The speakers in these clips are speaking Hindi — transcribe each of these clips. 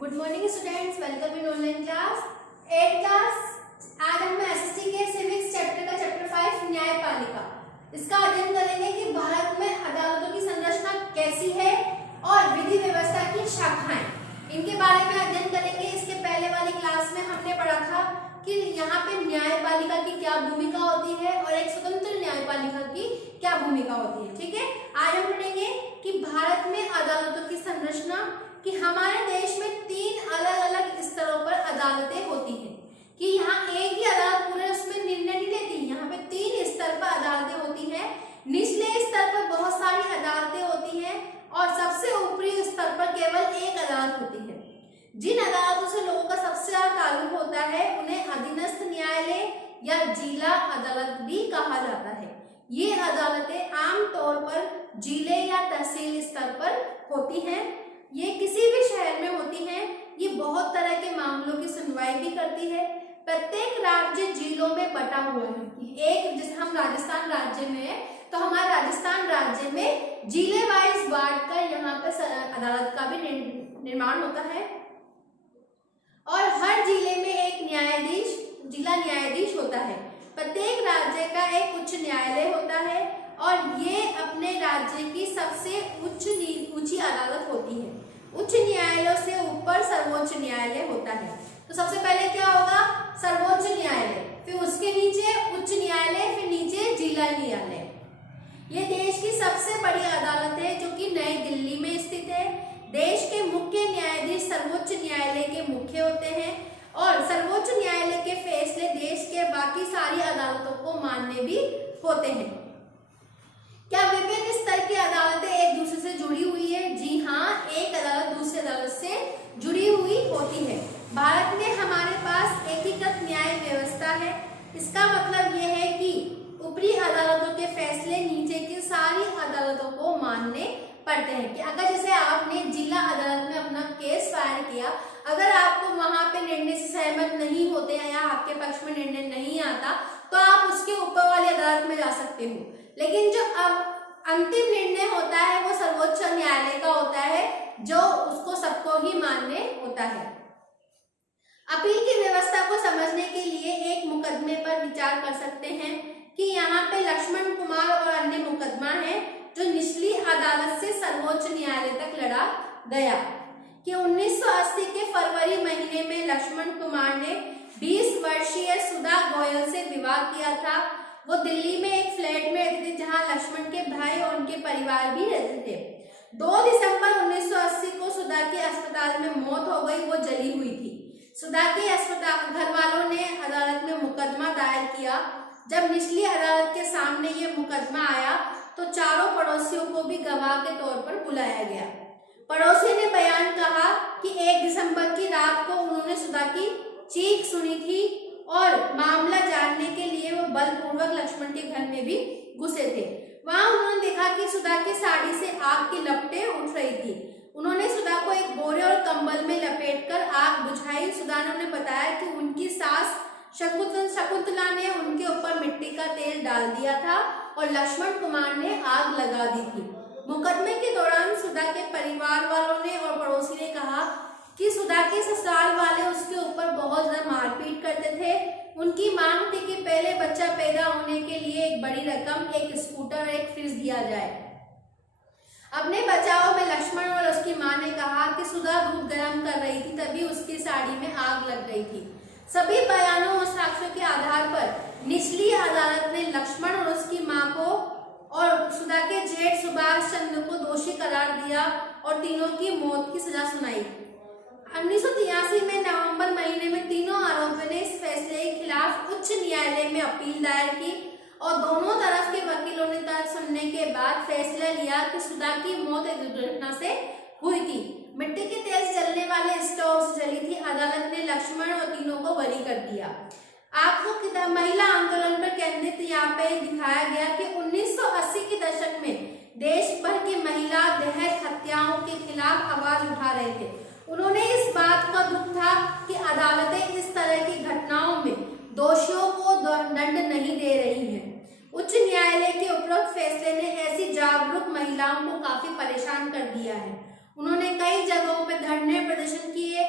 Good morning students, welcome in online class 8 class. आज हम एसएसटी के सिविक्स चैप्टर का चैप्टर 5 न्यायपालिका इसका अध्ययन करेंगे कि भारत में अदालतों की संरचना कैसी है और विधि व्यवस्था की शाखाएं, इनके बारे में अध्ययन करेंगे। इसके पहले वाली क्लास में हमने पढ़ा था कि यहाँ पे न्यायपालिका की क्या भूमिका होती है और एक स्वतंत्र न्यायपालिका की क्या भूमिका होती है। ठीक है, आज हम पढ़ेंगे कि भारत में अदालतों की संरचना, कि हमारे देश में 3 अलग अलग स्तरों पर अदालतें होती हैं, कि यहाँ एक ही अदालत पूरे उसमें निर्णय नहीं लेती। यहाँ पे 3 स्तर पर अदालतें होती हैं। निचले स्तर पर बहुत सारी अदालतें होती हैं और सबसे ऊपरी स्तर पर केवल एक अदालत होती है। जिन अदालतों से लोगों का सबसे ज्यादा ताल्लुक होता है उन्हें अधीनस्थ न्यायालय या जिला अदालत भी कहा जाता है। ये अदालतें आमतौर पर जिले या तहसील स्तर पर होती हैं। ये किसी भी शहर में होती हैं। ये बहुत तरह के मामलों की सुनवाई भी करती है। प्रत्येक राज्य जिलों में बटा हुआ है। एक जैसे हम राजस्थान राज्य में है तो हमारे राजस्थान राज्य में जिले वाइज बांट कर यहाँ पर अदालत का भी निर्माण होता है और हर जिले में एक न्यायाधीश, जिला न्यायाधीश होता है। प्रत्येक राज्य का एक उच्च न्यायालय होता है और ये अपने राज्य की सबसे ऊंची अदालत होती है। उच्च न्यायालयों से ऊपर सर्वोच्च न्यायालय होता है। तो सबसे पहले क्या होगा? सर्वोच्च न्यायालय, फिर उसके नीचे उच्च न्यायालय, फिर नीचे जिला न्यायालय। ये देश की सबसे बड़ी अदालत है जो कि नई दिल्ली में स्थित है। देश के मुख्य न्यायाधीश सर्वोच्च न्यायालय के मुख्य होते हैं और सर्वोच्च न्यायालय के फैसले देश के बाकी सारी अदालतों को मान्य भी होते हैं। क्या विभिन्न स्तर की अदालतें एक दूसरे से जुड़ी हुई है? जी हाँ, एक अदालत दूसरी अदालत से जुड़ी हुई होती है। भारत में हमारे पास एकीकृत न्याय व्यवस्था है। इसका मतलब यह है कि ऊपरी अदालतों के फैसले नीचे की सारी अदालतों को मानने पड़ते हैं। कि अगर जैसे आपने जिला अदालत में अपना केस फायर किया, अगर आपको वहां पे निर्णय से सहमत नहीं होते हैं या आपके पक्ष में निर्णय नहीं आता तो आप उसके ऊपर वाली अदालत में जा सकते हो। लेकिन जो अब अंतिम निर्णय होता है वो सर्वोच्च न्यायालय का होता है, जो उसको सबको ही मान्य होता है। अपील की व्यवस्था को समझने के लिए एक मुकदमे पर विचार कर सकते हैं कि यहाँ पे लक्ष्मण कुमार और अन्य मुकदमा है जो निचली अदालत से सर्वोच्च न्यायालय तक लड़ा गया। कि 1980 के फरवरी महीने में लक्ष्मण कुमार ने 20 वर्षीय सुधा गोयल से विवाह किया था। वो दिल्ली में एक फ्लैट में रहते थे जहां लक्ष्मण के भाई और उनके परिवार भी रहते थे। 2 दिसंबर 1980 को सुधा के अस्पताल में मौत हो गई, वो जली हुई थी। सुधा के अस्पताल घर वालों ने अदालत में मुकदमा दायर किया। जब निचली अदालत के सामने ये मुकदमा आया तो चारों पड़ोसियों को भी गवाह के तौर पर बुलाया गया। पड़ोसी ने बयान कहा कि 1 दिसंबर की रात को उन्होंने सुधा की चीख सुनी थी और मामला जानने के लिए वो बलपूर्वक लक्ष्मण के घर में भी घुसे थे। वहां उन्होंने देखा कि सुधा की साड़ी से आग की लपटें उठ रही थी। उन्होंने सुधा को एक बोरे और कंबल में लपेटकर आग बुझाई। सुधा ने उन्हें बताया कि उनकी सास शकुंतला ने उनके ऊपर मिट्टी का तेल डाल दिया था और लक्ष्मण कुमार ने आग लगा दी थी। मुकदमे के दौरान सुधा के परिवार वालों ने और पड़ोसी ने कहा कि सुधा के ससुराल वाले उसके ऊपर बहुत ज्यादा मारपीट करते थे। उनकी मांग थी कि पहले बच्चा पैदा होने के लिए एक बड़ी रकम, एक स्कूटर, एक फ्रिज दिया जाए। अपने बचाव में लक्ष्मण और उसकी मां ने कहा कि सुधा दूध गर्म कर रही थी तभी उसकी साड़ी में आग लग गई थी। सभी बयानों और साक्ष्यों के आधार पर निचली अदालत ने लक्ष्मण और उसकी मां को और सुधा के जेठ सुभाष चंद्र को दोषी करार दिया और तीनों की मौत की सजा सुनाई। 1983 में नवंबर महीने में तीनों आरोपियों ने इस फैसले के खिलाफ उच्च न्यायालय में अपील दायर की और दोनों तरफ के वकीलों ने तर्क सुनने के बाद फैसला लिया कि सुधा की मौत एक दुर्घटना से हुई थी। मिट्टी के तेल से जलने वाले स्टोव से जली थी। अदालत ने लक्ष्मण और तीनों को बरी कर दिया। आपको महिला आंदोलन पर केंद्रित यहाँ पे दिखाया गया कि 1980 के दशक में देश भर की महिला दहेज हत्याओं के खिलाफ आवाज उठा रहे थे। उन्होंने इस बात का दुख था कि अदालतें इस तरह की घटनाओं में दोषियों को दंड नहीं दे रही हैं। उच्च न्यायालय के उपरोक्त फैसले ने ऐसी जागरूक महिलाओं को काफी परेशान कर दिया है। उन्होंने कई जगहों पर धरने प्रदर्शन किए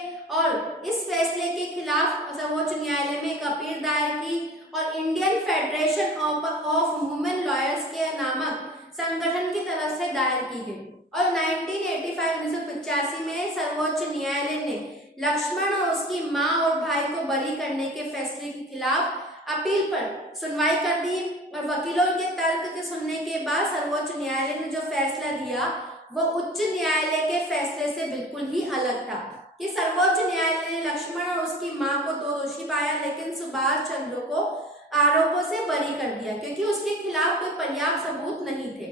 ऑफ वुमेन लॉयर्स के नामक संगठन की तरफ से दायर की गई और 1985 में सर्वोच्च न्यायालय ने लक्ष्मण और उसकी मां और भाई को बरी करने के फैसले के खिलाफ अपील पर सुनवाई कर दी और वकीलों के तर्क के सुनने के बाद सर्वोच्च न्यायालय ने जो फैसला दिया वो उच्च न्यायालय के फैसले से बिल्कुल ही अलग था कि सर्वोच्च न्यायालय ने लक्ष्मण और उसकी मां को दोषी पाया, लेकिन सुभाष चंद्र को आरोपों से बरी कर दिया क्योंकि उसके खिलाफ कोई पर्याप्त सबूत नहीं थे।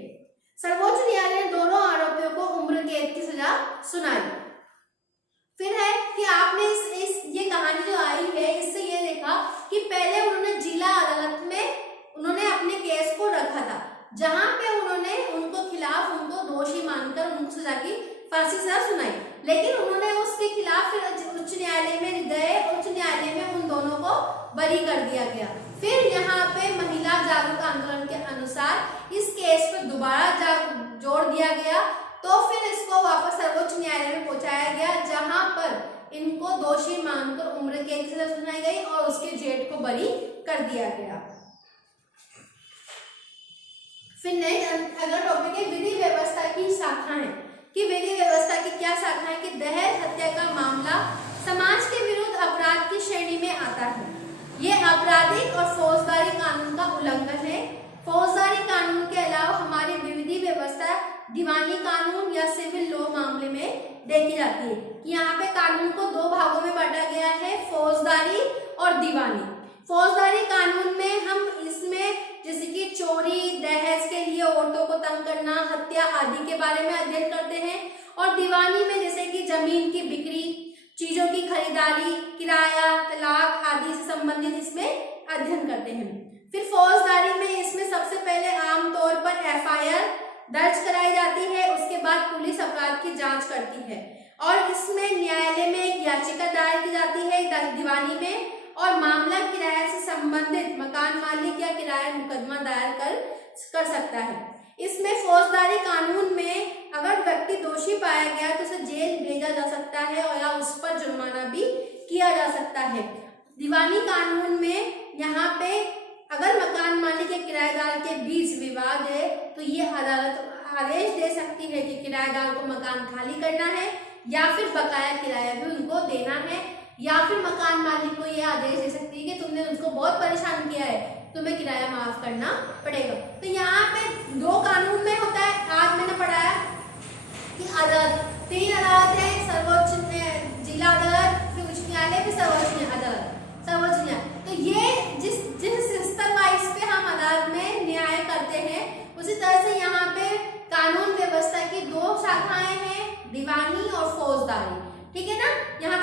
सर्वोच्च न्यायालय ने दोनों आरोपियों को उम्र कैद की सजा सुनाई। फिर है कि आपने ये कहानी जो आई है इससे ये देखा कि पहले उन्होंने जिला अदालत में उन्होंने अपने केस को रखा था, जहां पे उन्होंने उनको खिलाफ उनको दोषी मानकर उनको सजा की फांसी सजा सुनाई, लेकिन उन्होंने उसके खिलाफ फिर उच्च न्यायालय में गए। उच्च न्यायालय में उन दोनों को बरी कर दिया गया। फिर यहाँ पे महिला जागरूकता आंदोलन के अनुसार इस केस पर दोबारा जोड़ दिया गया, तो फिर इसको वापस सर्वोच्च न्यायालय में पहुंचाया गया, जहां पर इनको दोषी मानकर उम्र कैद की सजा सुनाई गई और उसके जेठ को बरी कर दिया गया। फिर नेक्स्ट अगला टॉपिक है विधि व्यवस्था की शाखाएं, कि विधि व्यवस्था की क्या शाखा है कि दहेज हत्या का मामला समाज के विरुद्ध अपराध की श्रेणी में आता है। ये आपराधिक और फौजदारी कानून का उल्लंघन है। फौजदारी कानून के अलावा हमारी विधि व्यवस्था दीवानी कानून या सिविल लॉ मामले में देखी जाती है कि यहाँ पे कानून को दो भागों में बांटा गया है, फौजदारी और दीवानी। फौजदारी कानून में हम इसमें जैसे कि चोरी, दहेज के लिए औरतों को तंग करना, हत्या आदि के बारे में अध्ययन करते हैं, और दीवानी में जैसे कि जमीन की बिक्री, चीजों की खरीदारी, किराया, तलाक आदि से संबंधित इसमें अध्ययन करते हैं। फिर फौजदारी में इसमें सबसे पहले आमतौर पर एफआईआर दर्ज कराई जाती है, उसके बाद पुलिस अपराध की जांच करती है और इसमें न्यायालय में एक याचिका दायर की जाती है दीवानी में, और मामला किराए से संबंधित मकान मालिक या किराया मुकदमा दायर कर सकता है। इसमें फौजदारी कानून में अगर व्यक्ति दोषी पाया गया तो उसे जेल भेजा जा सकता है और या उस पर जुर्माना भी किया जा सकता है। दीवानी कानून में यहाँ पे अगर मकान मालिक या किराएदार के बीच विवाद है तो ये अदालत आदेश दे सकती है कि किराएदार को मकान खाली करना है या फिर बकाया किराया भी उनको देना है, या फिर मकान मालिक को यह आदेश दे सकती है कि तुमने उसको बहुत परेशान किया है, तुम्हें किराया माफ करना पड़ेगा। तो यहाँ पे दो कानून में होता है। आज मैंने पढ़ाया कि अदालत, तीन अदालत है, सर्वोच्च जिला अदालत, फिर उच्च न्यायालय, फिर सर्वोच्च अदालत, सर्वोच्च न्यायालय। तो ये जिस स्तर वाइज पे हम अदालत में न्याय करते हैं, उसी तरह से यहाँ पे कानून व्यवस्था की दो शाखाएं हैं, दीवानी और फौजदारी। ठीक है ना, यहाँ